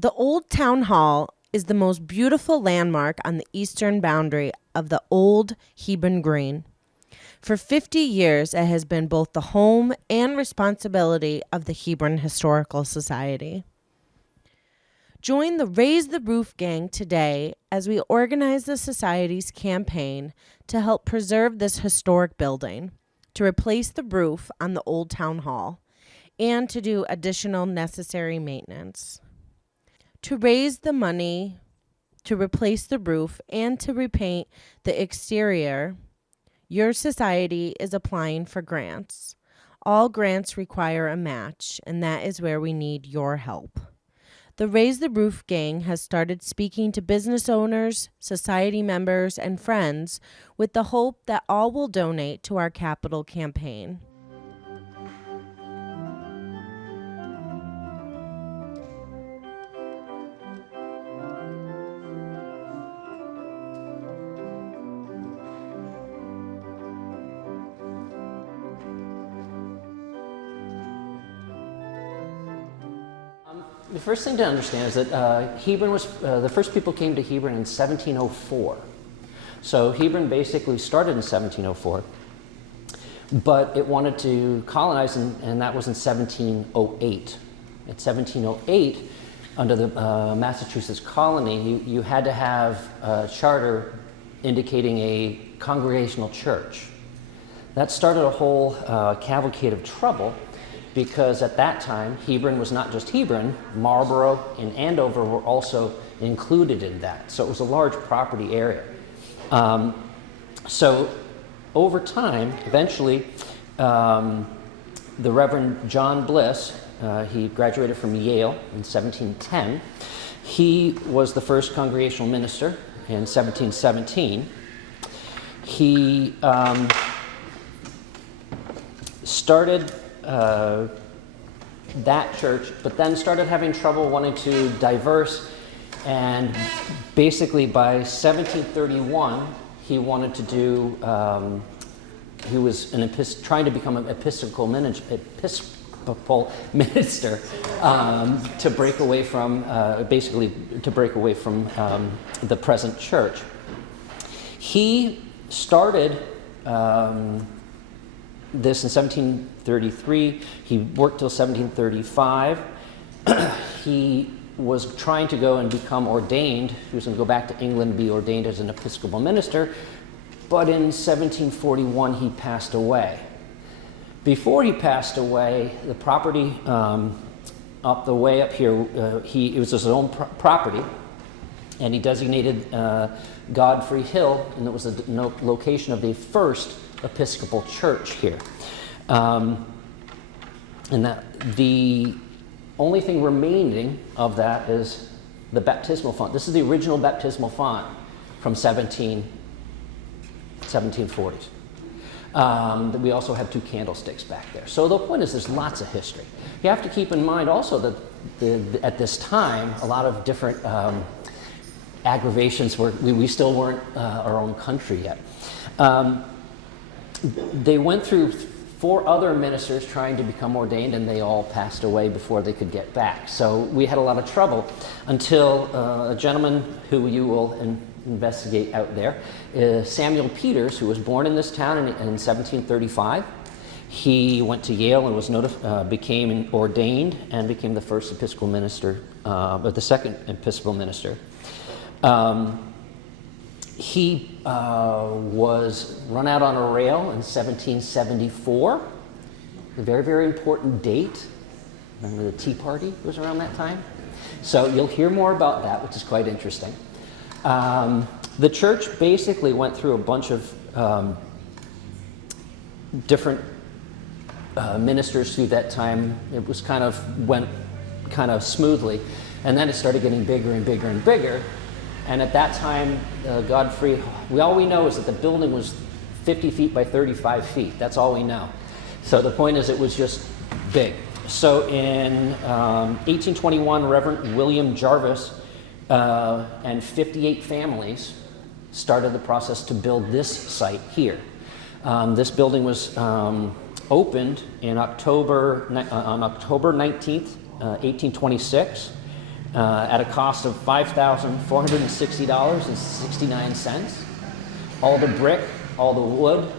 The Old Town Hall is the most beautiful landmark on the eastern boundary of the old Hebron Green. For 50 years, it has been both the home and responsibility of the Hebron Historical Society. Join the Raise the Roof gang today as we organize the Society's campaign to help preserve this historic building, to replace the roof on the Old Town Hall, and to do additional necessary maintenance. To raise the money to replace the roof and to repaint the exterior, your society is applying for grants. All grants require a match, and that is where we need your help. The Raise the Roof gang has started speaking to business owners, society members, and friends with the hope that all will donate to our capital campaign. The first thing to understand is that Hebron was, the first people came to Hebron in 1704. So Hebron basically started in 1704, but it wanted to colonize, and that was in 1708. In 1708, under the Massachusetts colony, you had to have a charter indicating a congregational church. That started a whole cavalcade of trouble, because at that time, Hebron was not just Hebron, Marlborough and Andover were also included in that. So it was a large property area. So over time, eventually, the Reverend John Bliss, he graduated from Yale in 1710. He was the first congregational minister in 1717. He started that church, but then started having trouble wanting to diverse, and basically by 1731 he wanted to do, he was trying to become an Episcopal minister to break away from, basically to break away from the present church. He started this in 1733. He worked till 1735. He was trying to go and become ordained. He was going to go back to England and be ordained as an Episcopal minister, but in 1741 he passed away. Before he passed away, the property up the way up here, it was his own property, and he designated Godfrey Hill, and it was the location of the first Episcopal church here. And that the only thing remaining of that is the baptismal font. This is the original baptismal font from 1740s. We also have two candlesticks back there. So the point is, there's lots of history. You have to keep in mind also that at this time, a lot of different aggravations were, we still weren't our own country yet. They went through 4 other ministers trying to become ordained, and they all passed away before they could get back. So we had a lot of trouble until a gentleman who you will investigate out there is Samuel Peters, who was born in this town in 1735. He went to Yale and was became ordained and became the first Episcopal minister, but the second Episcopal minister. He was run out on a rail in 1774, a very, very important date. Remember the Tea Party was around that time? So you'll hear more about that, which is quite interesting. The church basically went through a bunch of different ministers through that time. It was went kind of smoothly, and then it started getting bigger and bigger and bigger. And at that time, Godfrey, all we know is that the building was 50 feet by 35 feet. That's all we know. So the point is, it was just big. So in 1821, Reverend William Jarvis and 58 families started the process to build this site here. This building was opened in on October 19th, 1826. at a cost of $5,460.69. All the brick, all the wood,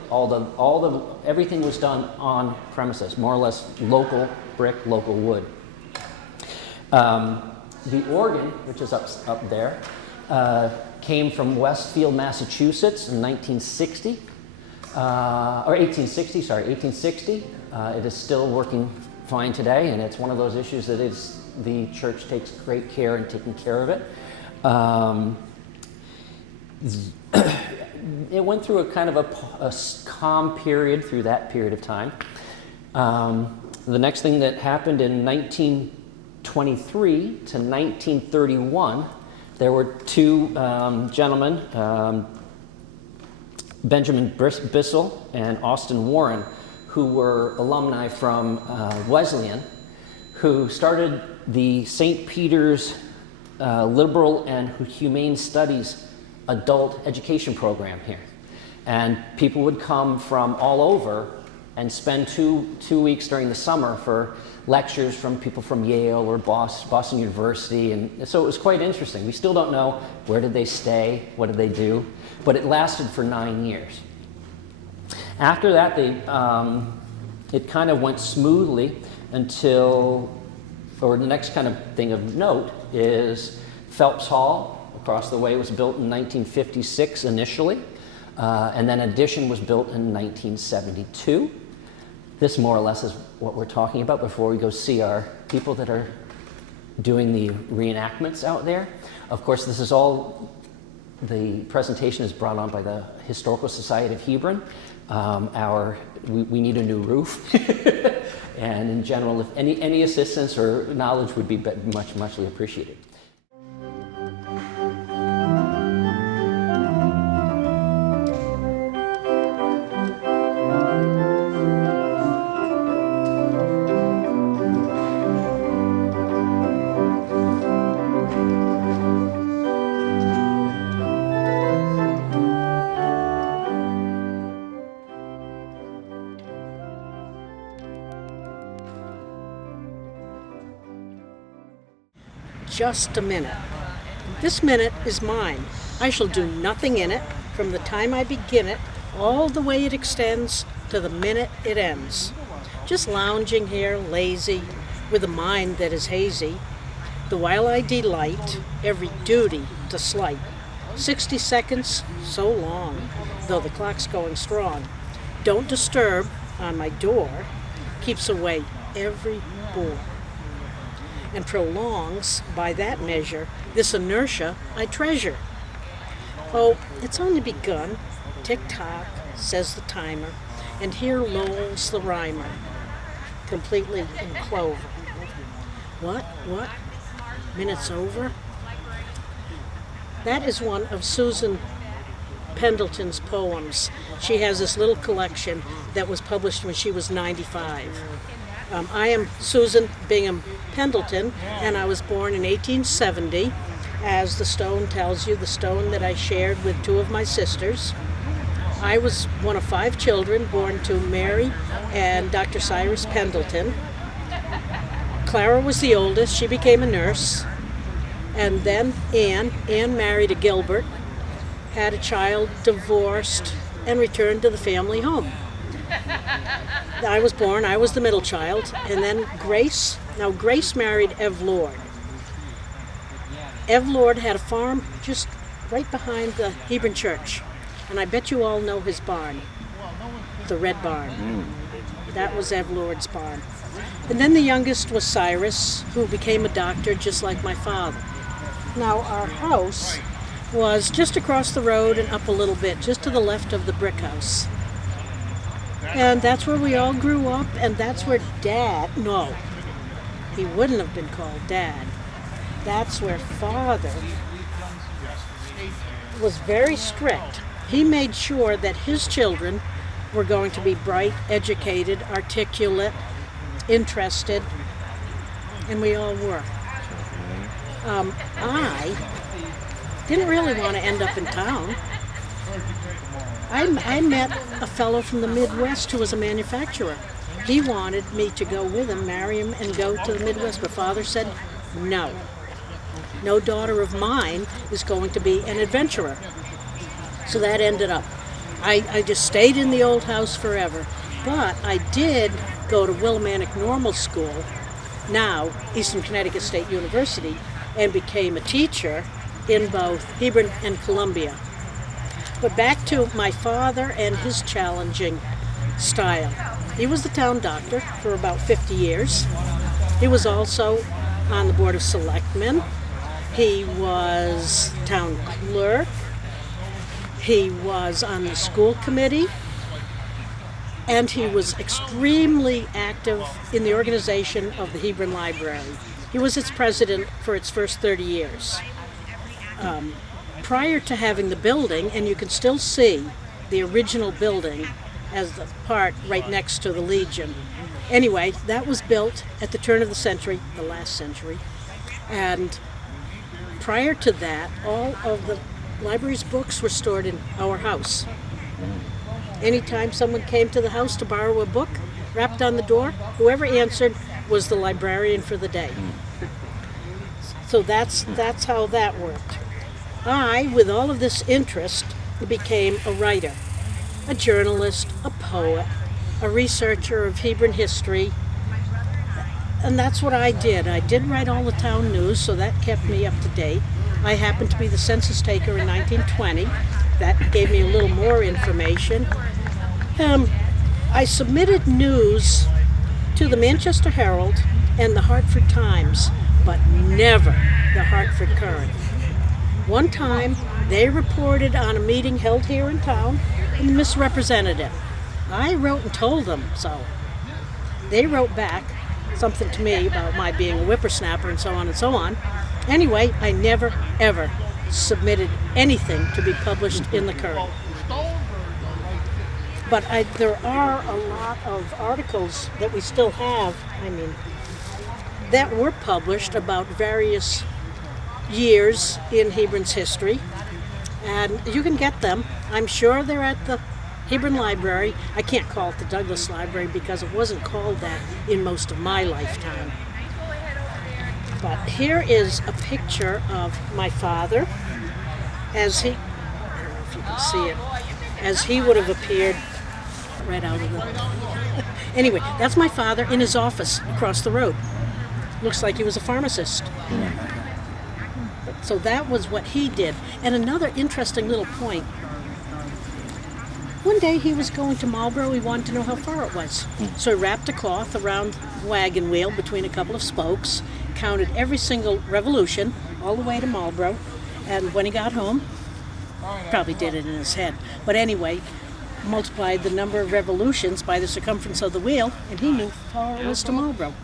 everything was done on premises, more or less local brick, local wood. The organ, which is up there, came from Westfield, Massachusetts in 1860. It is still working fine today, and it's one of those issues that the church takes great care in taking care of it. It went through a kind of a calm period through that period of time. The next thing that happened in 1923 to 1931, there were two gentlemen, Benjamin Bissell and Austin Warren, who were alumni from Wesleyan, who started the St. Peter's Liberal and Humane Studies adult education program here. And people would come from all over and spend two weeks during the summer for lectures from people from Yale or Boston University. And so it was quite interesting. We still don't know where did they stay, what did they do, but it lasted for 9 years. After that, it kind of went smoothly until, or the next kind of thing of note is Phelps Hall across the way was built in 1956 initially, and then an addition was built in 1972. This more or less is what we're talking about before we go see our people that are doing the reenactments out there. Of course, this is all, the presentation is brought on by the Historical Society of Hebron. We need a new roof. And in general, if any assistance or knowledge would be muchly appreciated. Just a minute. This minute is mine. I shall do nothing in it from the time I begin it all the way it extends to the minute it ends. Just lounging here, lazy, with a mind that is hazy, the while I delight every duty to slight. 60 seconds, so long, though the clock's going strong. Don't disturb on my door, keeps away every bore, and prolongs, by that measure, this inertia I treasure. Oh, it's only begun, tick-tock, says the timer, and here lolls the rhymer, completely in clover. What? Minutes over? That is one of Susan Pendleton's poems. She has this little collection that was published when she was 95. I am Susan Bingham Pendleton, and I was born in 1870, as the stone tells you, the stone that I shared with two of my sisters. I was one of 5 children born to Mary and Dr. Cyrus Pendleton. Clara was the oldest. She became a nurse. And then Anne married a Gilbert, had a child, divorced, and returned to the family home. I was the middle child, and then Grace. Now, Grace married Ev Lord. Ev Lord had a farm just right behind the Hebron Church, and I bet you all know his barn, the Red Barn. That was Ev Lord's barn. And then the youngest was Cyrus, who became a doctor just like my father. Now, our house was just across the road and up a little bit, just to the left of the brick house. And that's where we all grew up, and that's where Dad, no, he wouldn't have been called Dad. That's where Father was very strict. He made sure that his children were going to be bright, educated, articulate, interested, and we all were. I didn't really want to end up in town. I met a fellow from the Midwest who was a manufacturer. He wanted me to go with him, marry him, and go to the Midwest, but Father said no. no daughter of mine is going to be an adventurer. So that ended up. I just stayed in the old house forever. But I did go to Willimantic Normal School, now Eastern Connecticut State University, and became a teacher in both Hebron and Columbia. But back to my father and his challenging style. He was the town doctor for about 50 years. He was also on the Board of Selectmen. He was town clerk. He was on the school committee. And he was extremely active in the organization of the Hebron Library. He was its president for its first 30 years. Prior to having the building, and you can still see the original building as the part right next to the Legion. Anyway, that was built at the turn of the century, the last century. And prior to that, all of the library's books were stored in our house. Anytime someone came to the house to borrow a book, rapped on the door, whoever answered was the librarian for the day. So that's how that worked. I, with all of this interest, became a writer, a journalist, a poet, a researcher of Hebron history, and that's what I did. I did write all the town news, so that kept me up to date. I happened to be the census taker in 1920. That gave me a little more information. I submitted news to the Manchester Herald and the Hartford Times, but never the Hartford Courant. One time, they reported on a meeting held here in town and misrepresented it. I wrote and told them so. They wrote back something to me about my being a whippersnapper and so on and so on. Anyway, I never, ever submitted anything to be published in the Courant. But there are a lot of articles that we still have, that were published about various years in Hebron's history. And you can get them. I'm sure they're at the Hebron Library. I can't call it the Douglas Library because it wasn't called that in most of my lifetime. But here is a picture of my father as he, I don't know if you can see it, as he would have appeared right out of the... Anyway, that's my father in his office across the road. Looks like he was a pharmacist. So that was what he did. And another interesting little point. One day he was going to Marlborough. He wanted to know how far it was. So he wrapped a cloth around the wagon wheel between a couple of spokes, counted every single revolution all the way to Marlborough. And when he got home, probably did it in his head. But anyway, multiplied the number of revolutions by the circumference of the wheel, and he knew how far it was to Marlborough.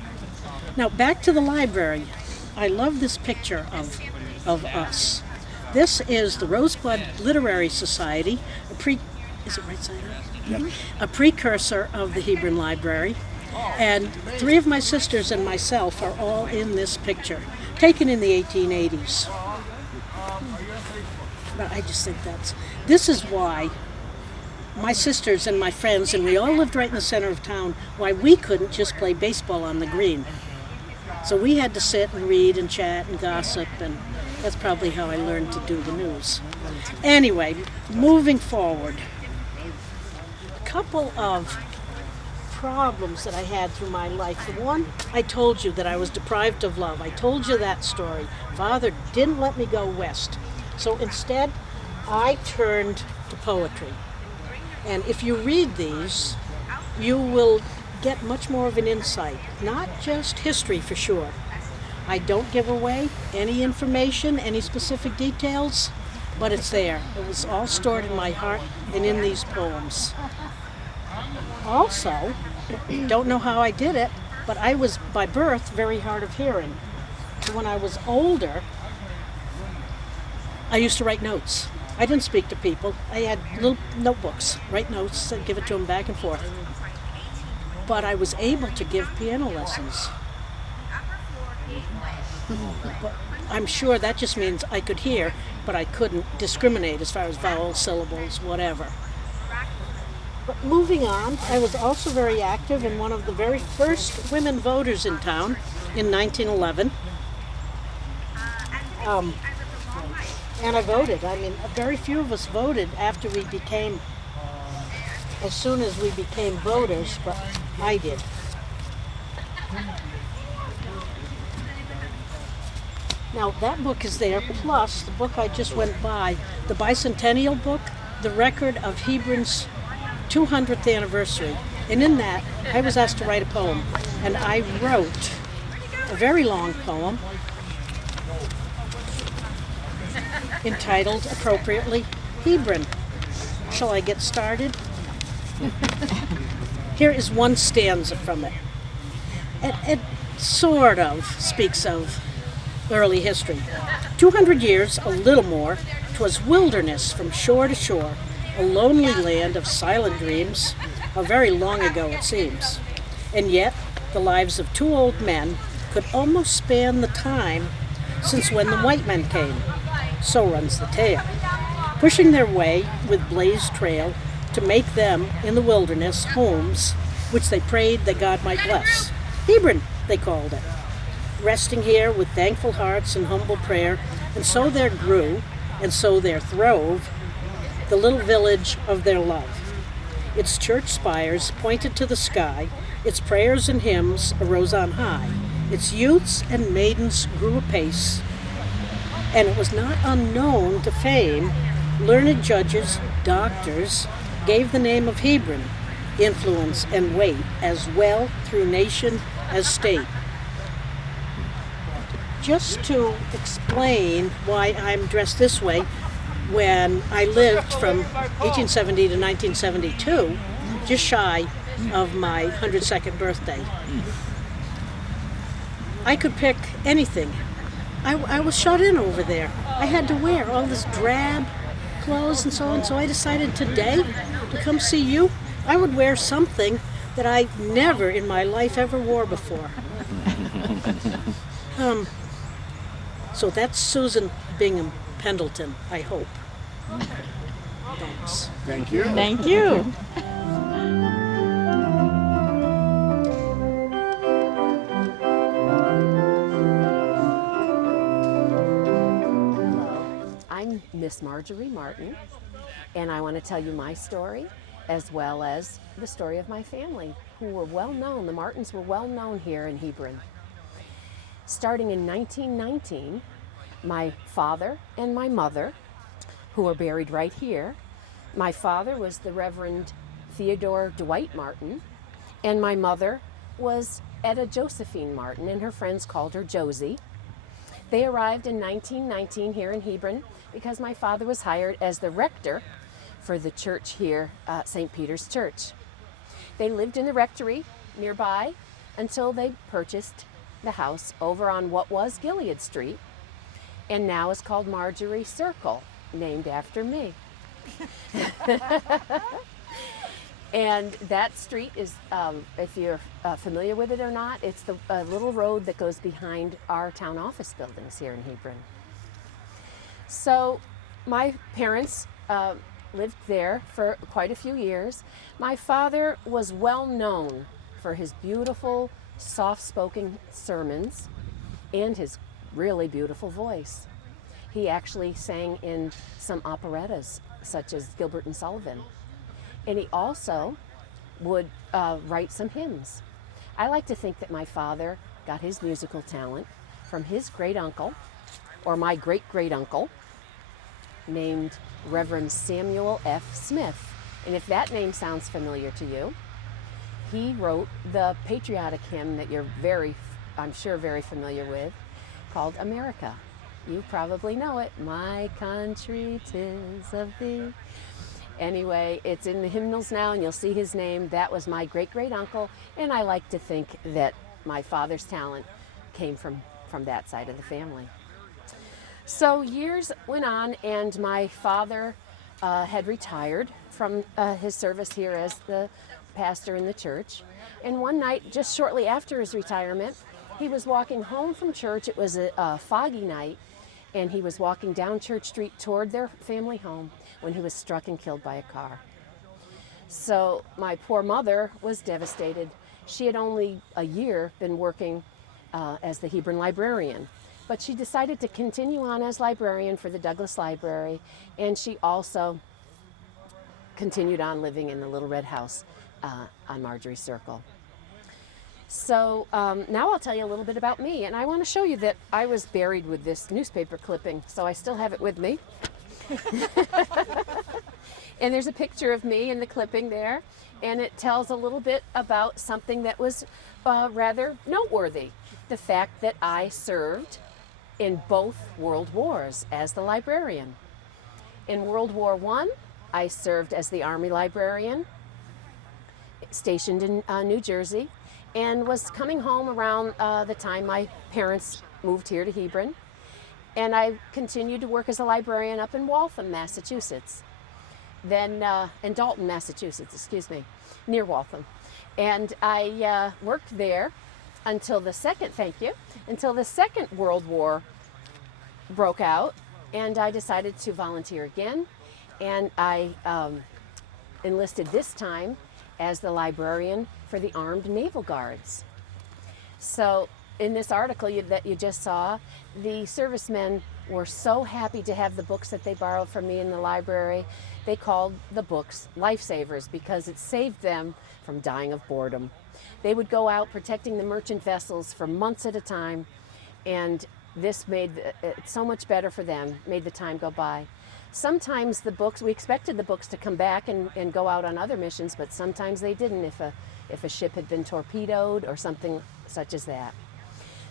Now, back to the library. I love this picture of us. This is the Rosebud Literary Society, is it right side up? Yep. A precursor of the Hebron Library. And 3 of my sisters and myself are all in this picture, taken in the 1880s. But I just think this is why my sisters and my friends, and we all lived right in the center of town, why we couldn't just play baseball on the green. So we had to sit and read and chat and gossip, and that's probably how I learned to do the news. Anyway, moving forward, a couple of problems that I had through my life. The one, I told you that I was deprived of love. I told you that story. Father didn't let me go west. So instead, I turned to poetry. And if you read these, you will get much more of an insight, not just history for sure. I don't give away any information, any specific details, but it's there. It was all stored in my heart and in these poems. Also, don't know how I did it, but I was by birth very hard of hearing. So when I was older, I used to write notes. I didn't speak to people. I had little notebooks, write notes, and give it to them back and forth. But I was able to give piano lessons. But I'm sure that just means I could hear, but I couldn't discriminate as far as vowels, syllables, whatever. But moving on, I was also very active in one of the very first women voters in town in 1911. And I voted. I mean, very few of us voted after we became, as soon as we became voters, but I did. Now, that book is there, plus the book I just went by, the bicentennial book, the record of Hebron's 200th anniversary. And in that, I was asked to write a poem, and I wrote a very long poem entitled, appropriately, Hebron. Shall I get started? Here is one stanza from it. It sort of speaks of early history. 200 years, a little more, 'twas wilderness from shore to shore, a lonely land of silent dreams, how very long ago it seems. And yet, the lives of two old men could almost span the time since when the white men came. So runs the tale. Pushing their way with blazed trail to make them, in the wilderness, homes which they prayed that God might bless. Hebron, they called it. Resting here with thankful hearts and humble prayer, and so there grew, and so there throve, the little village of their love. Its church spires pointed to the sky, its prayers and hymns arose on high, its youths and maidens grew apace, and it was not unknown to fame, learned judges, doctors, gave the name of Hebron influence and weight as well through nation as state. Just to explain why I'm dressed this way, when I lived from 1870 to 1972, just shy of my 102nd birthday, I could pick anything. I was shut in over there. I had to wear all this drab clothes and so on, so I decided today to come see you. I would wear something that I never in my life ever wore before. So that's Susan Bingham Pendleton, I hope. Thanks. Thank you. Thank you. I'm Miss Marjorie Martin, and I want to tell you my story as well as the story of my family, who were well known. The Martins were well known here in Hebron. Starting in 1919, my father and my mother, who are buried right here, my father was the Reverend Theodore Dwight Martin, and my mother was Etta Josephine Martin, and her friends called her Josie. They arrived in 1919 here in Hebron because my father was hired as the rector for the church here, St. Peter's Church. They lived in the rectory nearby until they purchased the house over on what was Gilead Street and now is called Marjorie Circle, named after me. And that street is, if you're familiar with it or not, it's the little road that goes behind our town office buildings here in Hebron. So my parents lived there for quite a few years. My father was well known for his beautiful, soft-spoken sermons and his really beautiful voice. He actually sang in some operettas, such as Gilbert and Sullivan. And he also would write some hymns. I like to think that my father got his musical talent from his great uncle, or my great-great-uncle, named Reverend Samuel F. Smith. And if that name sounds familiar to you, he wrote the patriotic hymn that you're I'm sure very familiar with, called America. You probably know it. My country, 'tis of thee. Anyway, it's in the hymnals now, and you'll see his name. That was my great-great-uncle, and I like to think that my father's talent came from that side of the family. So years went on, and my father had retired from his service here as the pastor in the church. And one night, just shortly after his retirement, he was walking home from church. It was a foggy night, and he was walking down Church Street toward their family home when he was struck and killed by a car. So my poor mother was devastated. She had only a year been working as the Hebron librarian. But she decided to continue on as librarian for the Douglas Library, and she also continued on living in the Little Red House on Marjorie Circle. So now I'll tell you a little bit about me, and I want to show you that I was buried with this newspaper clipping, so I still have it with me. And there's a picture of me in the clipping there, and it tells a little bit about something that was rather noteworthy. The fact that I served in both World Wars as the librarian. In World War I served as the Army librarian, stationed in New Jersey, and was coming home around the time my parents moved here to Hebron. And I continued to work as a librarian up in Waltham, Massachusetts. Then, in Dalton, Massachusetts, excuse me, near Waltham. And I worked there until the second World War broke out, and I decided to volunteer again. And I enlisted this time as the librarian for the Armed Naval Guards. So in this article that you just saw, the servicemen were so happy to have the books that they borrowed from me in the library. They called the books lifesavers because it saved them from dying of boredom. They would go out protecting the merchant vessels for months at a time, and this made it so much better for them, made the time go by. Sometimes we expected the books to come back and go out on other missions, but sometimes they didn't if a ship had been torpedoed or something such as that.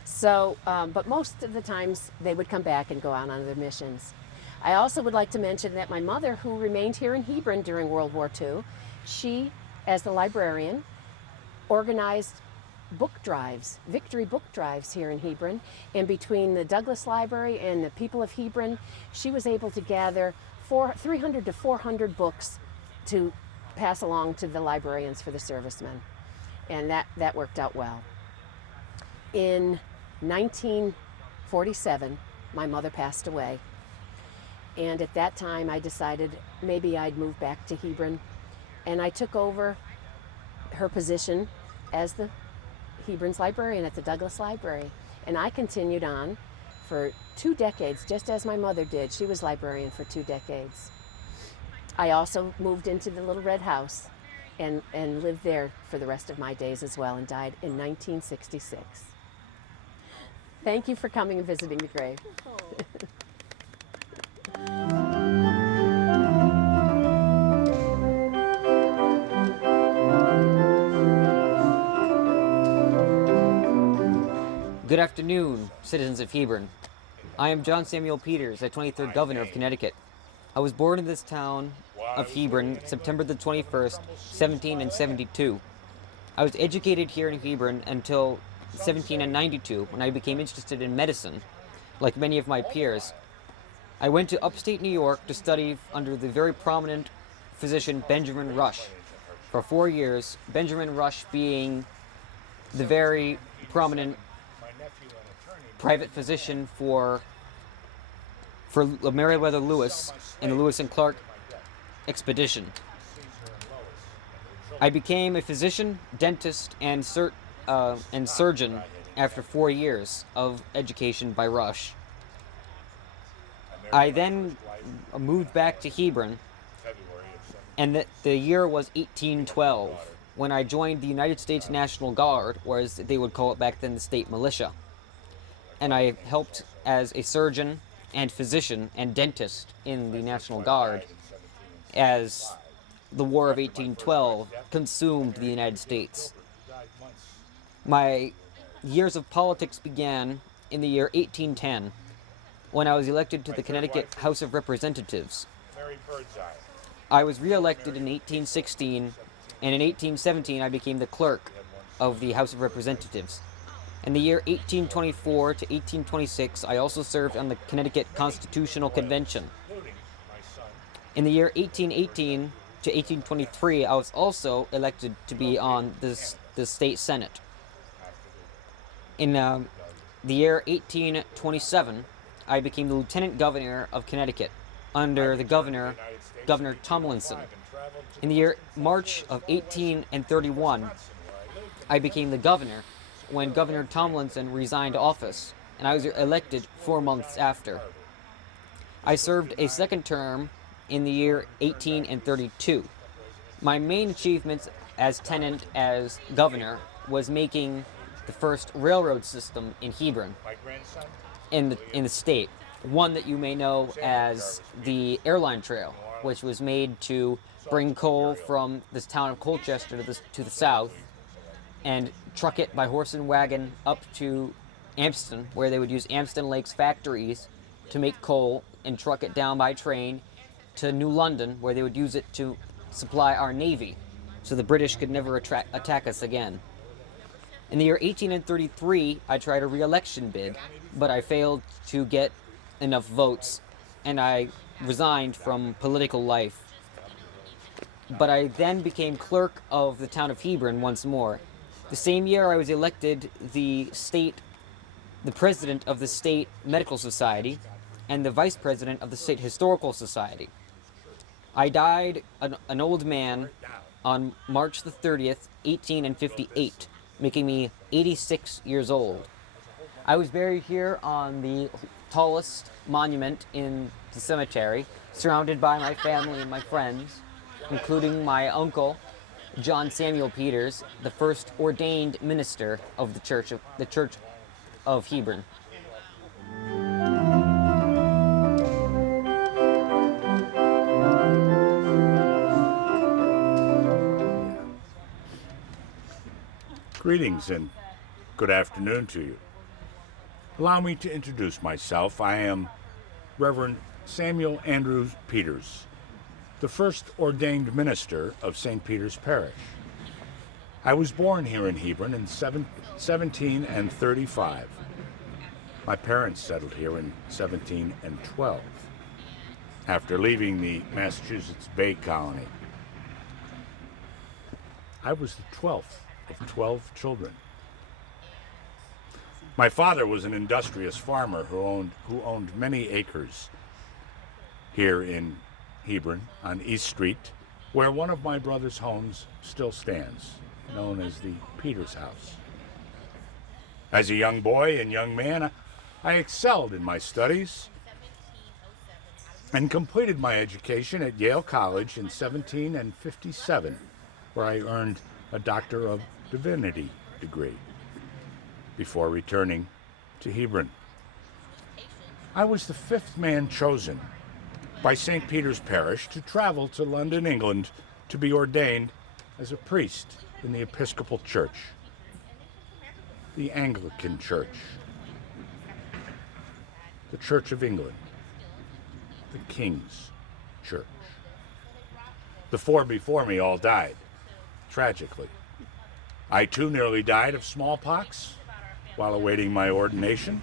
So, but most of the times they would come back and go out on other missions. I also would like to mention that my mother, who remained here in Hebron during World War II, she, as the librarian, organized book drives, victory book drives here in Hebron. And between the Douglas Library and the people of Hebron, she was able to gather 300 to 400 books to pass along to the librarians for the servicemen. And that worked out well. In 1947, my mother passed away. And at that time, I decided maybe I'd move back to Hebron. And I took over her position as the Hebron's librarian at the Douglas Library. And I continued on for 2 decades, just as my mother did. She was librarian for 2 decades. I also moved into the Little Red House and lived there for the rest of my days as well, and died in 1966. Thank you for coming and visiting the grave. Good afternoon, citizens of Hebron. I am John Samuel Peters, the 23rd Governor of Connecticut. I was born in this town of Hebron, September the 21st, 1772. I was educated here in Hebron until 1792, when I became interested in medicine, like many of my peers. I went to upstate New York to study under the very prominent physician Benjamin Rush for 4 years, Benjamin Rush being the very prominent private physician for Meriwether Lewis and the Lewis and Clark expedition. I became a physician, dentist, and surgeon after 4 years of education by Rush. I then moved back to Hebron, and the year was 1812, when I joined the United States National Guard, or as they would call it back then, the state militia. And I helped as a surgeon and physician and dentist in the National Guard as the War of 1812 consumed the United States. My years of politics began in the year 1810, when I was elected to the Connecticut House of Representatives. I was re-elected in 1816, and in 1817 I became the clerk of the House of Representatives. In the year 1824 to 1826, I also served on the Connecticut Constitutional Convention. In the year 1818 to 1823, I was also elected to be on the state senate. In the year 1827, I became the lieutenant governor of Connecticut under the Governor Tomlinson. In the year March of 1831, I became the governor when Governor Tomlinson resigned office and I was elected 4 months after. I served a second term in the year 1832. My main achievements as tenant as governor was making the first railroad system in Hebron, in the state. One that you may know as the Airline Trail, which was made to bring coal from this town of Colchester to the south and truck it by horse and wagon up to Amston, where they would use Amston Lakes factories to make coal and truck it down by train to New London, where they would use it to supply our Navy, so the British could never attack us again. In the year 1833, I tried a re-election bid, but I failed to get enough votes, and I resigned from political life. But I then became clerk of the town of Hebron once more. The same year, I was elected the president of the State Medical Society and the vice president of the State Historical Society. I died an old man on March the 30th, 1858, making me 86 years old. I was buried here on the tallest monument in the cemetery, surrounded by my family and my friends, including my uncle, John Samuel Peters, the first ordained minister of the Church of Hebron. Greetings and good afternoon to you. Allow me to introduce myself. I am Reverend Samuel Andrews Peters, the first ordained minister of St. Peter's Parish. I was born here in Hebron in 1735. My parents settled here in 1712 after leaving the Massachusetts Bay Colony. I was the 12th of 12 children. My father was an industrious farmer who owned many acres here in Hebron on East Street, where one of my brother's homes still stands, known as the Peters House. As a young boy and young man, I excelled in my studies and completed my education at Yale College in 1757, where I earned a Doctor of Divinity degree before returning to Hebron. I was the fifth man chosen by St. Peter's Parish to travel to London, England, to be ordained as a priest in the Episcopal Church, the Anglican Church, the Church of England, the King's Church. The four before me all died, tragically. I too nearly died of smallpox while awaiting my ordination,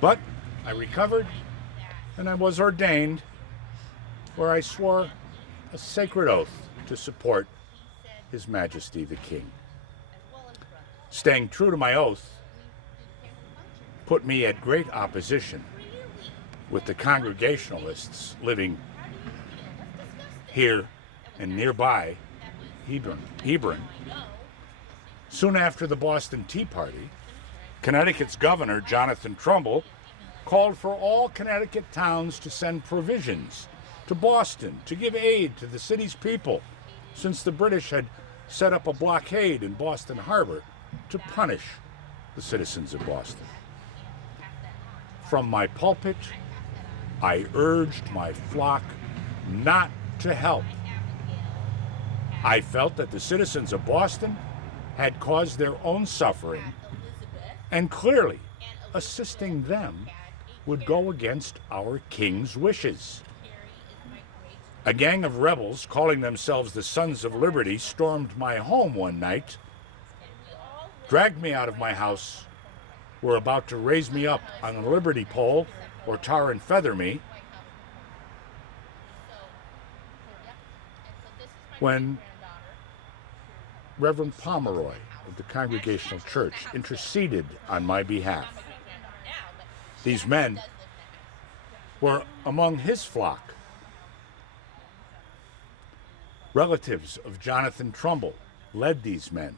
but I recovered and I was ordained, where I swore a sacred oath to support His Majesty the King. Staying true to my oath put me at great opposition with the Congregationalists living here and nearby Hebron. Soon after the Boston Tea Party, Connecticut's Governor, Jonathan Trumbull, called for all Connecticut towns to send provisions to Boston to give aid to the city's people, since the British had set up a blockade in Boston Harbor to punish the citizens of Boston. From my pulpit, I urged my flock not to help. I felt that the citizens of Boston had caused their own suffering, and clearly assisting them would go against our king's wishes. A gang of rebels calling themselves the Sons of Liberty stormed my home one night, dragged me out of my house, were about to raise me up on a liberty pole or tar and feather me, when Reverend Pomeroy of the Congregational Church interceded on my behalf. These men were among his flock. Relatives of Jonathan Trumbull led these men.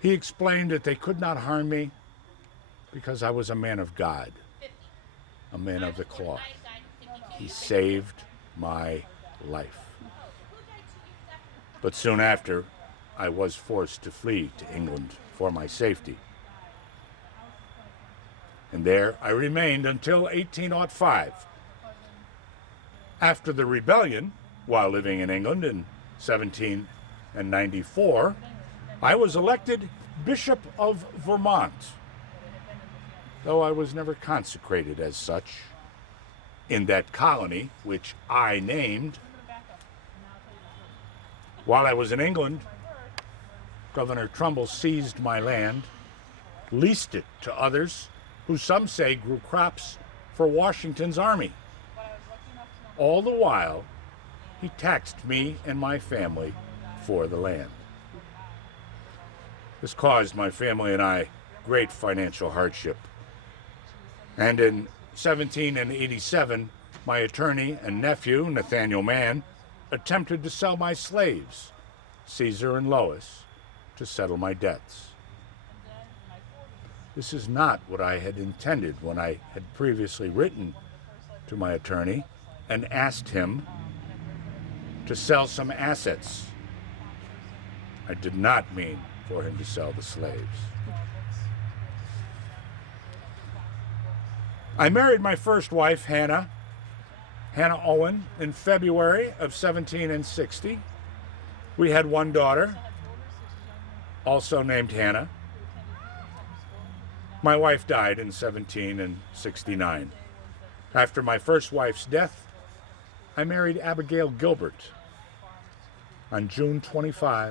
He explained that they could not harm me because I was a man of God, a man of the cloth. He saved my life. But soon after, I was forced to flee to England for my safety. And there I remained until 1805. After the rebellion, while living in England in 1794, I was elected Bishop of Vermont, though I was never consecrated as such in that colony which I named. While I was in England, Governor Trumbull seized my land, leased it to others who some say grew crops for Washington's army. All the while, he taxed me and my family for the land. This caused my family and I great financial hardship. And in 1787, my attorney and nephew, Nathaniel Mann, attempted to sell my slaves, Caesar and Lois, to settle my debts. This is not what I had intended when I had previously written to my attorney and asked him to sell some assets. I did not mean for him to sell the slaves. I married my first wife, Hannah Owen, in February of 1760. We had one daughter, also named Hannah. My wife died in 1769. After my first wife's death, I married Abigail Gilbert on June 25,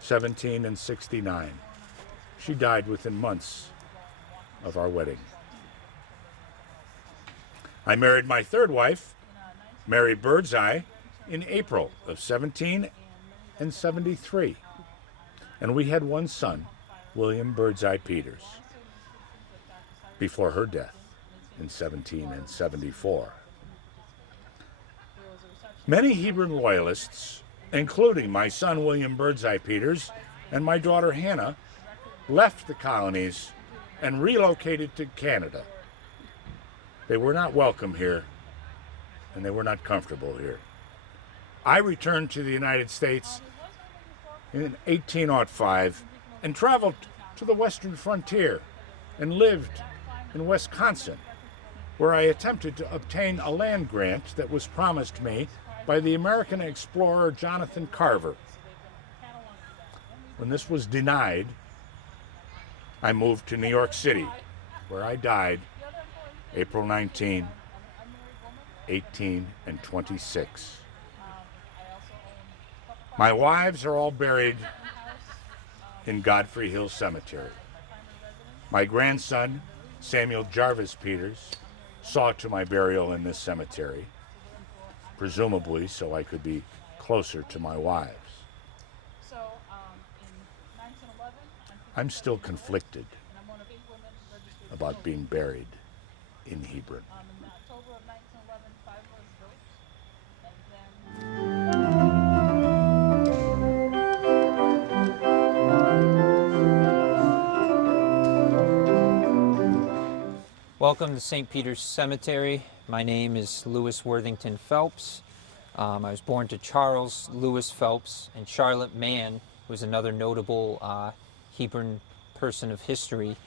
1769. She died within months of our wedding. I married my third wife, Mary Birdseye, in April of 1773. And we had one son, William Birdseye Peters, before her death in 1774. Many Hebron loyalists, including my son William Birdseye Peters and my daughter Hannah, left the colonies and relocated to Canada. They were not welcome here, and they were not comfortable here. I returned to the United States in 1805 and traveled to the western frontier and lived in Wisconsin, where I attempted to obtain a land grant that was promised me by the American explorer Jonathan Carver. When this was denied, I moved to New York City, where I died April 19, 1826. My wives are all buried in Godfrey Hill Cemetery. My grandson, Samuel Jarvis Peters, saw to my burial in this cemetery, presumably so I could be closer to my wives. I'm still conflicted about being buried in Hebron. Welcome to St. Peter's Cemetery. My name is Lewis Worthington Phelps. I was born to Charles Lewis Phelps and Charlotte Mann, who was another notable Hebron person of history.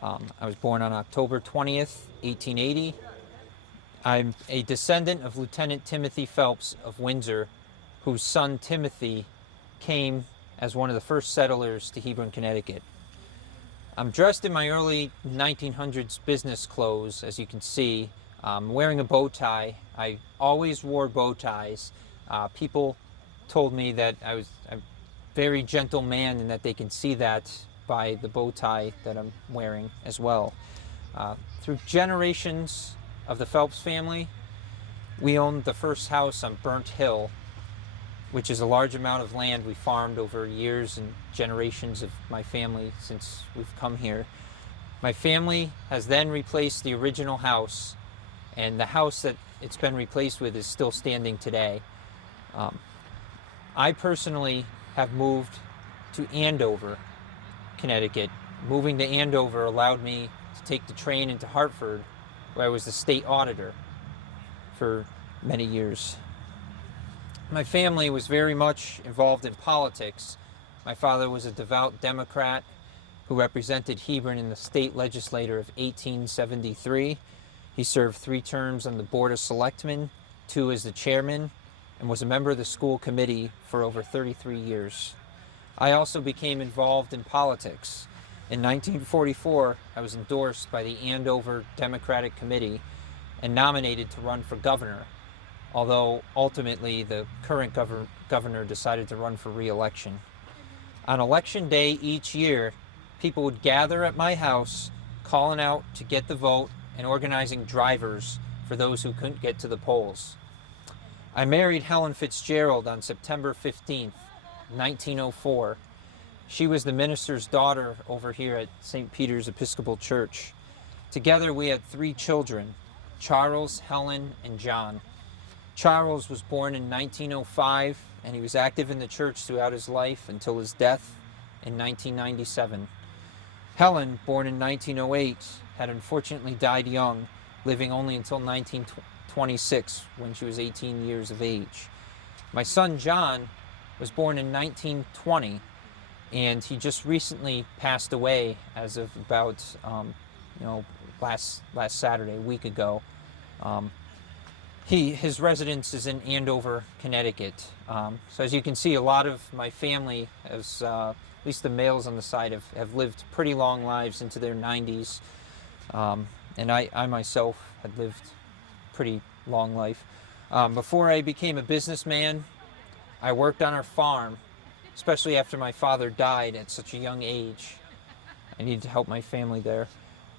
I was born on October 20th, 1880. I'm a descendant of Lieutenant Timothy Phelps of Windsor, whose son Timothy came as one of the first settlers to Hebron, Connecticut. I'm dressed in my early 1900s business clothes, as you can see. I'm wearing a bow tie. I always wore bow ties. People told me that I was a very gentle man and that they can see that by the bow tie that I'm wearing as well. Through generations of the Phelps family, we owned the first house on Burnt Hill, which is a large amount of land we farmed over years and generations of my family since we've come here. My family has then replaced the original house, and the house that it's been replaced with is still standing today. I personally have moved to Andover Connecticut, moving to Andover allowed me to take the train into Hartford, where I was the state auditor for many years. My family was very much involved in politics. My father was a devout Democrat who represented Hebron in the state legislature of 1873. He served 3 terms on the Board of Selectmen, 2 as the chairman, and was a member of the school committee for over 33 years. I also became involved in politics. In 1944, I was endorsed by the Andover Democratic Committee and nominated to run for governor, although ultimately the current governor decided to run for re-election. On election day each year, people would gather at my house, calling out to get the vote and organizing drivers for those who couldn't get to the polls. I married Helen Fitzgerald on September 15th, 1904. She was the minister's daughter over here at St. Peter's Episcopal Church. Together we had 3 children, Charles, Helen, and John. Charles was born in 1905, and he was active in the church throughout his life until his death in 1997. Helen, born in 1908, had unfortunately died young, living only until 1926 when she was 18 years of age. My son John was born in 1920, and he just recently passed away as of about last Saturday, a week ago. His residence is in Andover, Connecticut. So as you can see, a lot of my family, at least the males on the side, have lived pretty long lives into their 90s. And I myself had lived a pretty long life. Before I became a businessman, I worked on our farm, especially after my father died at such a young age. I needed to help my family there.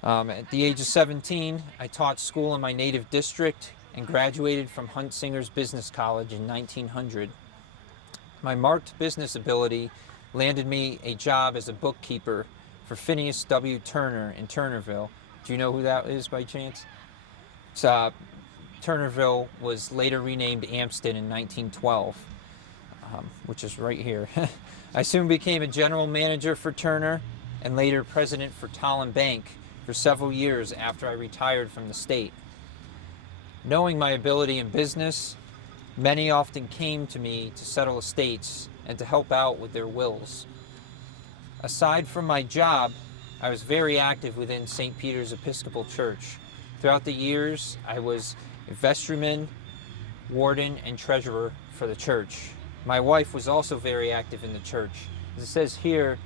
At the age of 17, I taught school in my native district and graduated from Huntsingers Business College in 1900. My marked business ability landed me a job as a bookkeeper for Phineas W. Turner in Turnerville. Do you know who that is by chance? Turnerville was later renamed Amsted in 1912, which is right here. I soon became a general manager for Turner and later president for Talon Bank for several years after I retired from the state. Knowing my ability in business, many often came to me to settle estates and to help out with their wills. Aside from my job, I was very active within St. Peter's Episcopal Church. Throughout the years, I was a vestryman, warden, and treasurer for the church. My wife was also very active in the church. As it says here,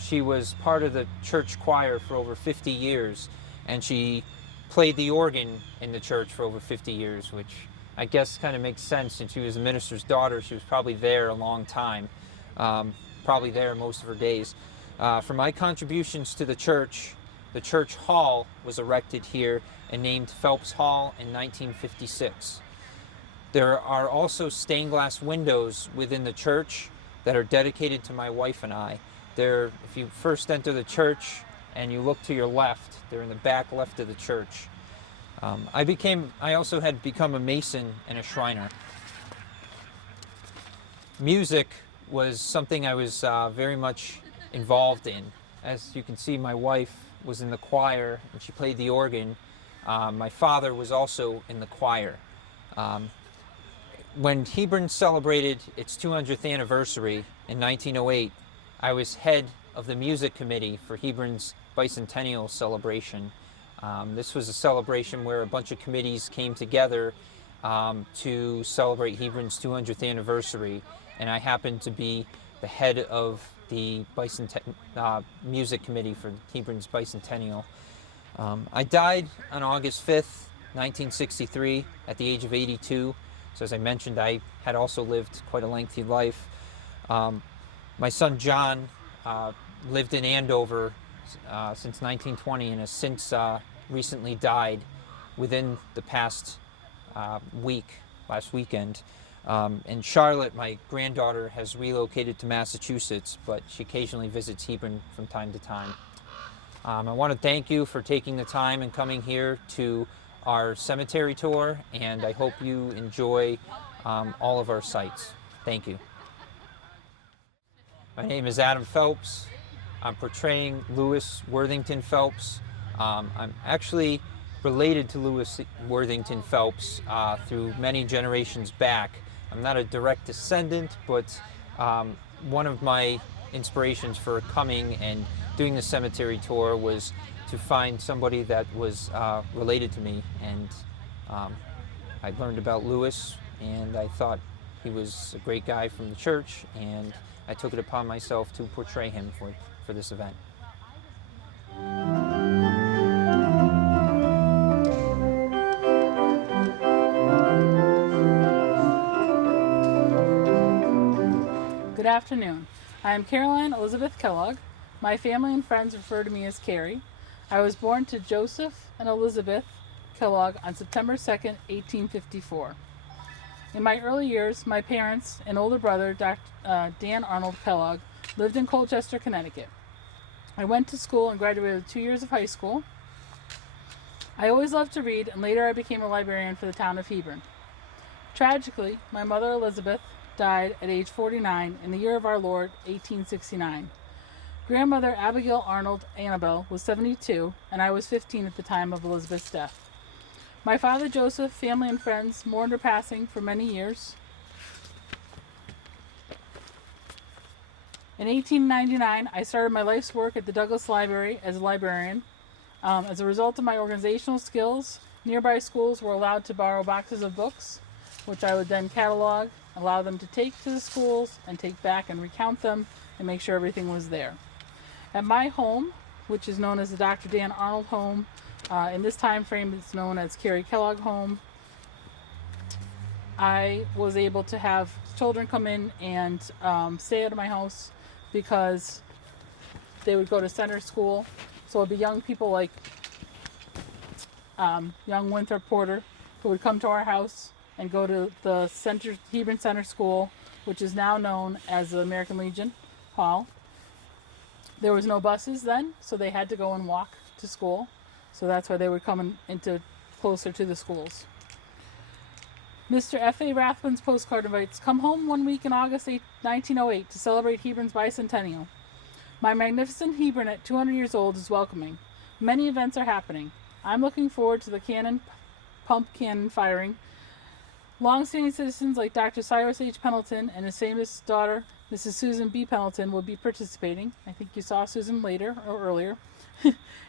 she was part of the church choir for over 50 years, and she played the organ in the church for over 50 years, which I guess kind of makes sense since she was a minister's daughter. She was probably there a long time, probably there most of her days. For my contributions to the church hall was erected here and named Phelps Hall in 1956. There are also stained glass windows within the church that are dedicated to my wife and I. If you first enter the church and you look to your left, they're in the back left of the church. I also had become a mason and a Shriner. Music was something I was very much involved in. As you can see, my wife was in the choir and she played the organ. My father was also in the choir. When Hebron celebrated its 200th anniversary in 1908, I was head of the music committee for Hebron's bicentennial celebration. This was a celebration where a bunch of committees came together to celebrate Hebron's 200th anniversary, and I happened to be the head of the music committee for Hebron's bicentennial. I died on August 5th, 1963, at the age of 82. So as I mentioned, I had also lived quite a lengthy life. My son John lived in Andover since 1920 and has since recently died within the past last weekend. And Charlotte, my granddaughter, has relocated to Massachusetts, but she occasionally visits Hebron from time to time. I want to thank you for taking the time and coming here to our cemetery tour, and I hope you enjoy all of our sites. Thank you. My name is Adam Phelps. I'm portraying Lewis Worthington Phelps. I'm actually related to Lewis Worthington Phelps through many generations back. I'm not a direct descendant, but one of my inspirations for coming and doing the cemetery tour was to find somebody that was related to me, and I learned about Lewis, and I thought he was a great guy from the church, and I took it upon myself to portray him for this event. Good afternoon. I am Caroline Elizabeth Kellogg. My family and friends refer to me as Carrie. I was born to Joseph and Elizabeth Kellogg on September 2nd, 1854. In my early years, my parents and older brother, Dan Arnold Kellogg, lived in Colchester, Connecticut. I went to school and graduated with 2 years of high school. I always loved to read, and later I became a librarian for the town of Hebron. Tragically, my mother Elizabeth died at age 49 in the year of our Lord, 1869. Grandmother Abigail Arnold Annabelle was 72, and I was 15 at the time of Elizabeth's death. My father Joseph, family and friends mourned her passing for many years. In 1899, I started my life's work at the Douglas Library as a librarian. As a result of my organizational skills, nearby schools were allowed to borrow boxes of books, which I would then catalog, allow them to take to the schools, and take back and recount them and make sure everything was there. At my home, which is known as the Dr. Dan Arnold home, in this time frame it's known as Carrie Kellogg home, I was able to have children come in and stay out of my house because they would go to center school. So it would be young people like young Winthrop Porter who would come to our house and go to the Hebron Center School, which is now known as the American Legion Hall. There was no buses then, so they had to go and walk to school. So that's why they would come into closer to the schools. Mr. F.A. Rathbun's postcard invites, "Come home one week in August 1908 to celebrate Hebron's bicentennial. My magnificent Hebron at 200 years old is welcoming. Many events are happening. I'm looking forward to the pump cannon firing. Long-standing citizens like Dr. Cyrus H. Pendleton and his famous daughter, Mrs. Susan B. Pendleton, will be participating." I think you saw Susan later or earlier.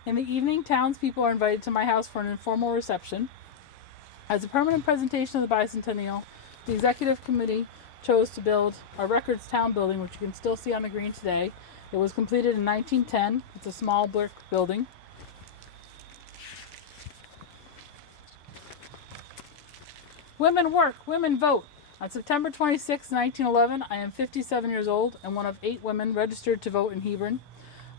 "In the evening, townspeople are invited to my house for an informal reception. As a permanent presentation of the bicentennial, the executive committee chose to build our Records Town building, which you can still see on the green today. It was completed in 1910. It's a small brick building. Women work, women vote. On September 26, 1911, I am 57 years old and one of 8 women registered to vote in Hebron.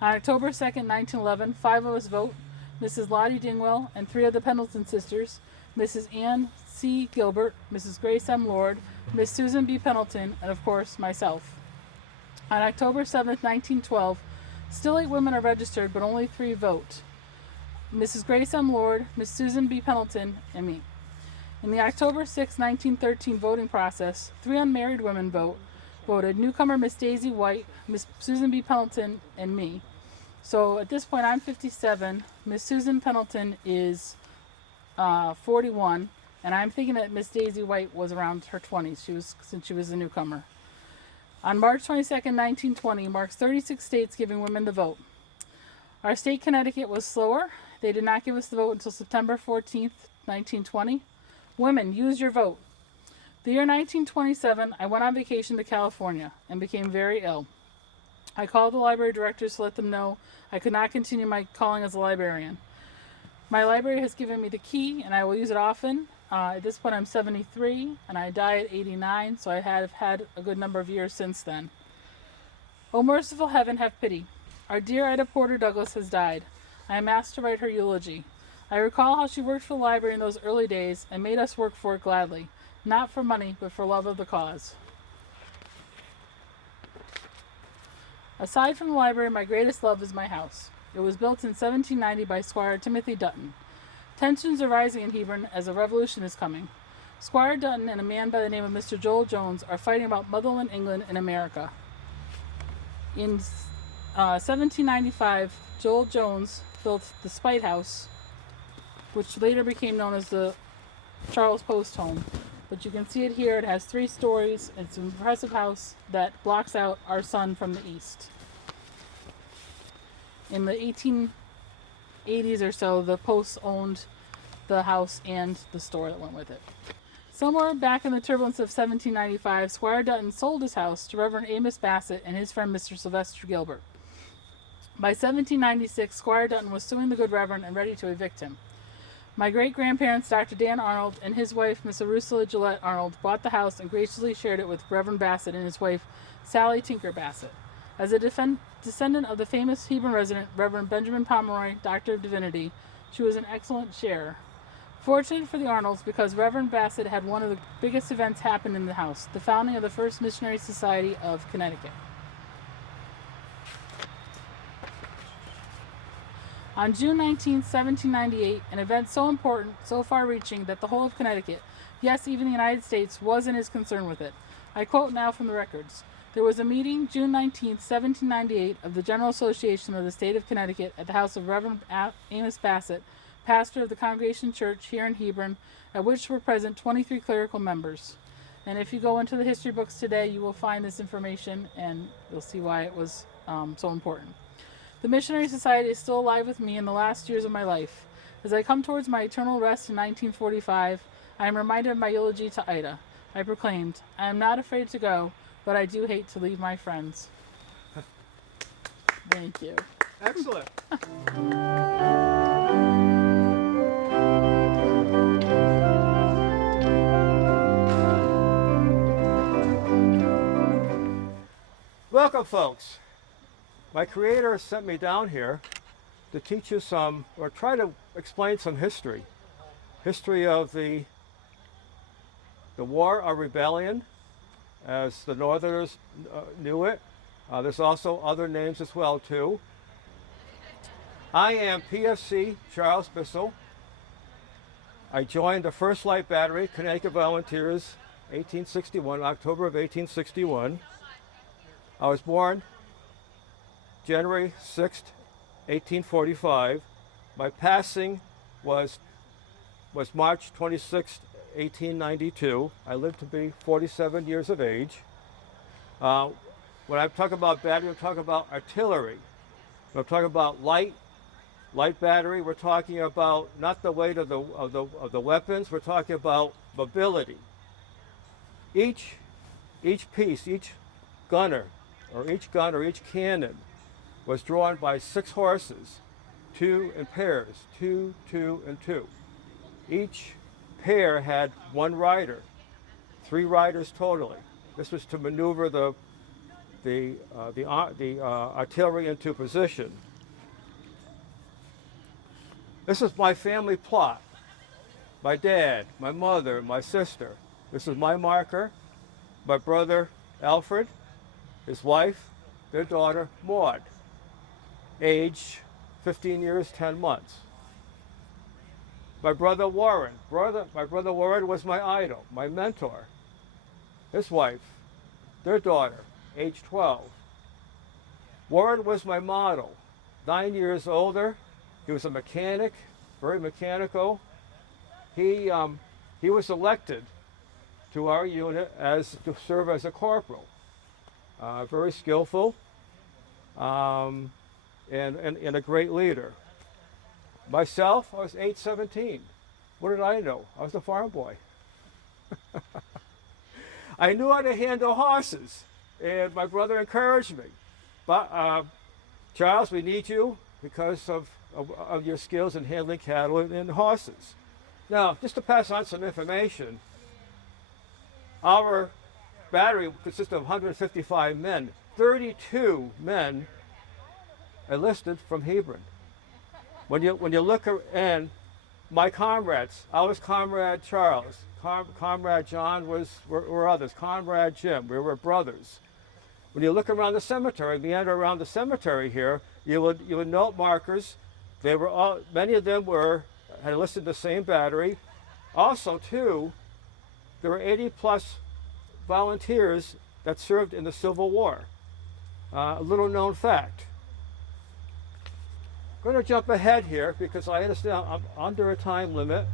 On October 2nd, 1911, 5 of us vote: Mrs. Lottie Dingwell and 3 of the Pendleton sisters, Mrs. Ann C. Gilbert, Mrs. Grace M. Lord, Miss Susan B. Pendleton, and of course, myself. On October 7th, 1912, still 8 women are registered, but only 3 vote: Mrs. Grace M. Lord, Miss Susan B. Pendleton, and me. In the October 6, 1913 voting process, 3 unmarried women voted: newcomer Miss Daisy White, Miss Susan B. Pendleton, and me. So at this point, I'm 57. Miss Susan Pendleton is 41, and I'm thinking that Miss Daisy White was around her 20s, since she was a newcomer. On March 22nd, 1920, marks 36 states giving women the vote. Our state, Connecticut, was slower. They did not give us the vote until September 14th, 1920. Women, use your vote. The year 1927, I went on vacation to California and became very ill. I called the library directors to let them know I could not continue my calling as a librarian. My library has given me the key, and I will use it often. At this point, I'm 73, and I die at 89, so I have had a good number of years since then. O merciful heaven, have pity. Our dear Ida Porter Douglas has died. I am asked to write her eulogy. I recall how she worked for the library in those early days and made us work for it gladly, not for money, but for love of the cause. Aside from the library, my greatest love is my house. It was built in 1790 by Squire Timothy Dutton. Tensions are rising in Hebron as a revolution is coming. Squire Dutton and a man by the name of Mr. Joel Jones are fighting about motherland England in America. In 1795, Joel Jones built the Spite House, which later became known as the Charles Post Home. But you can see it here. It has 3 stories. It's an impressive house that blocks out our sun from the east. In the 1880s or so, the Posts owned the house and the store that went with it. Somewhere back in the turbulence of 1795, Squire Dutton sold his house to Reverend Amos Bassett and his friend Mr. Sylvester Gilbert. By 1796, Squire Dutton was suing the good Reverend and ready to evict him. My great-grandparents, Dr. Dan Arnold and his wife, Miss Arusula Gillette Arnold, bought the house and graciously shared it with Reverend Bassett and his wife, Sally Tinker Bassett. As a descendant of the famous Hebron resident, Reverend Benjamin Pomeroy, Doctor of Divinity, she was an excellent sharer. Fortunate for the Arnolds, because Reverend Bassett had one of the biggest events happen in the house, the founding of the First Missionary Society of Connecticut. On June 19, 1798, an event so important, so far-reaching, that the whole of Connecticut, yes, even the United States, was and is concerned with it. I quote now from the records. There was a meeting, June 19, 1798, of the General Association of the State of Connecticut at the house of Reverend Amos Bassett, pastor of the Congregation Church here in Hebron, at which were present 23 clerical members. And if you go into the history books today, you will find this information, and you'll see why it was so important. The Missionary Society is still alive with me in the last years of my life. As I come towards my eternal rest in 1945, I am reminded of my eulogy to Ida. I proclaimed, I am not afraid to go, but I do hate to leave my friends. Thank you. Excellent. Welcome, folks. My Creator sent me down here to teach you some, or try to explain some history. History of the War of Rebellion, as the Northerners knew it. There's also other names as well, too. I am PFC Charles Bissell. I joined the 1st Light Battery, Connecticut Volunteers, 1861, October of 1861. I was born January 6th, 1845. My passing was March 26th, 1892. I lived to be 47 years of age. When I talk about battery, I'm talking about artillery. When I'm talking about light battery, we're talking about not the weight of the weapons. We're talking about mobility. Each piece, each gunner, or each gun, or each cannon was drawn by 6 horses, 2 in pairs, 2, 2, and 2. Each pair had 1 rider, 3 riders totally. This was to maneuver the artillery into position. This is my family plot. My dad, my mother, my sister. This is my marker. My brother Alfred, his wife, their daughter Maud, age 15 years, 10 months. My brother Warren. My brother Warren was my idol, my mentor. His wife, their daughter, age 12. Warren was my model, 9 years older. He was a mechanic, very mechanical. He was elected to our unit to serve as a corporal. Very skillful, and a great leader. Myself, I was age 17. What did I know? I was a farm boy. I knew how to handle horses, and my brother encouraged me. But Charles, we need you because of your skills in handling cattle and horses. Now, just to pass on some information, our battery consists of 155 men. 32 men enlisted from Hebron. When you look and my comrades, I was Comrade Charles, Comrade John were others, Comrade Jim, we were brothers. When you look around the cemetery, meander around the cemetery here, you would note markers. They were all, many of them had enlisted the same battery. Also, too, there were 80 plus volunteers that served in the Civil War. A little known fact. going to jump ahead here because I understand I'm under a time limit.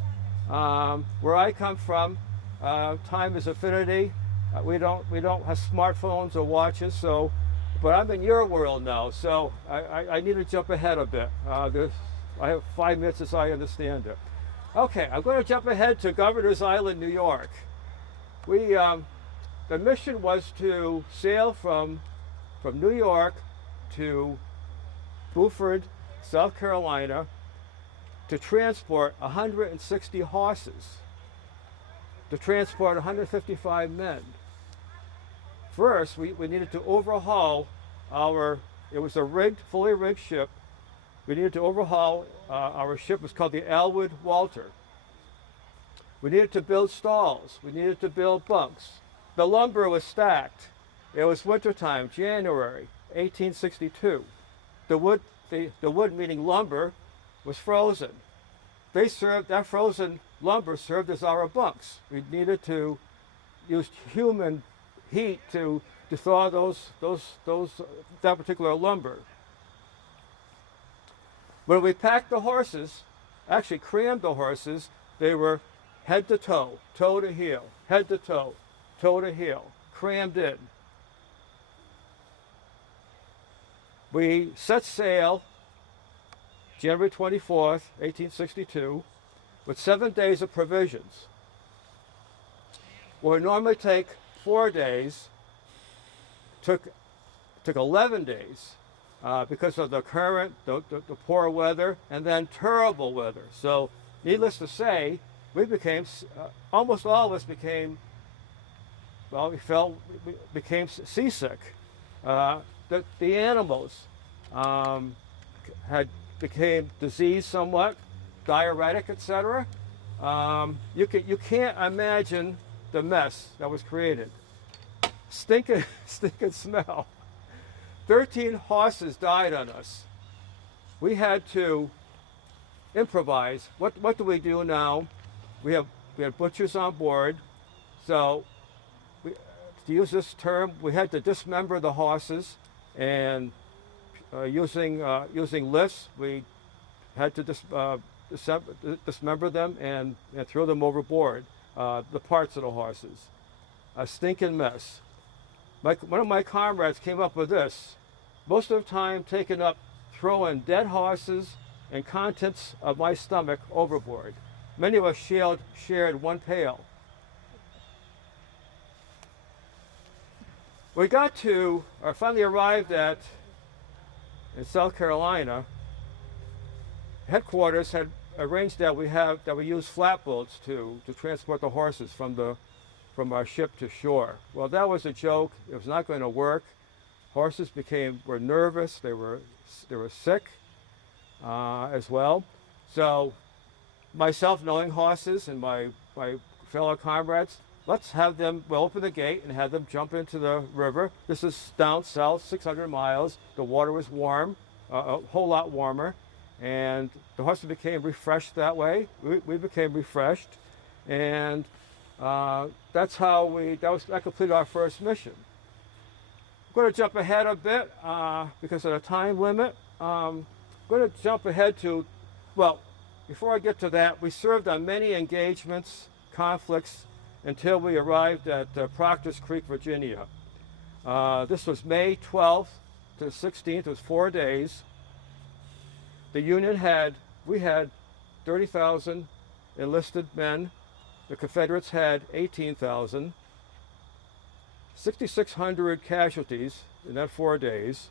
Where I come from, time is infinity. We don't have smartphones or watches, so. But I'm in your world now, so I need to jump ahead a bit. I have 5 minutes as I understand it. Okay, I'm going to jump ahead to Governor's Island, New York. The mission was to sail from New York to Beaufort, South Carolina, to transport 160 horses, to transport 155 men. First, we needed to overhaul it was a fully rigged ship. We needed to overhaul our ship. It was called the Elwood Walter. We needed to build stalls. We needed to build bunks. The lumber was stacked. It was wintertime, January 1862. The wood, meaning lumber, was frozen. That frozen lumber served as our bunks. We needed to use human heat to thaw that particular lumber. When we packed the horses, actually crammed the horses, they were head to toe, toe to heel, head to toe, toe to heel, crammed in. We set sail January 24th, 1862, with 7 days of provisions. What would normally take 4 days took 11 days because of the current, the poor weather, and then terrible weather. So, needless to say, we became almost all of us became seasick. The animals became diseased somewhat, diuretic, etc. You can't imagine the mess that was created. Stinking smell. 13 horses died on us. We had to improvise. What do we do now? We had butchers on board, so to use this term, we had to dismember the horses, and using lifts, we had to dismember them and throw them overboard, the parts of the horses. A stinking mess. One of my comrades came up with this. Most of the time taken up throwing dead horses and contents of my stomach overboard. Many of us shared one pail. We finally arrived in South Carolina. Headquarters had arranged that we use flatboats to transport the horses from our ship to shore. Well, that was a joke. It was not going to work. Horses were nervous. They were sick as well. So, myself, knowing horses, and my fellow comrades, we'll open the gate and have them jump into the river. This is down south, 600 miles. The water was warm, a whole lot warmer, and the horses became refreshed that way. We became refreshed, and that completed our first mission. I'm going to jump ahead a bit because of the time limit. I'm going to jump ahead before I get to that, we served on many engagements, conflicts, until we arrived at Proctor's Creek, Virginia. This was May 12th to the 16th. It was 4 days. The Union had 30,000 enlisted men. The Confederates had 18,000. 6,600 casualties in that 4 days.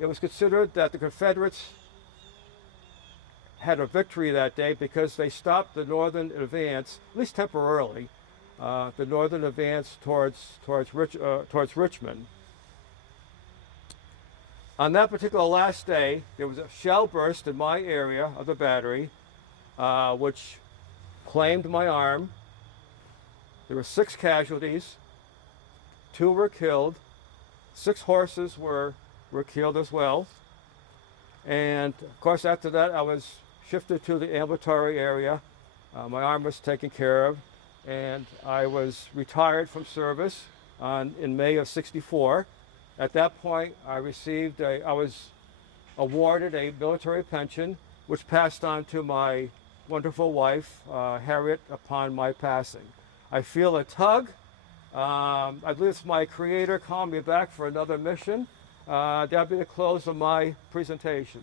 It was considered that the Confederates had a victory that day because they stopped the northern advance, at least temporarily, the northern advance towards Richmond. On that particular last day, there was a shell burst in my area of the battery, which claimed my arm. There were 6 casualties, 2 were killed, 6 horses were killed as well. And of course, after that, I was shifted to the ambulatory area. My arm was taken care of, and I was retired from service in May of '64. At that point, I was awarded a military pension, which passed on to my wonderful wife, Harriet, upon my passing. I feel a tug. I believe it's my Creator calling me back for another mission. That'll be the close of my presentation.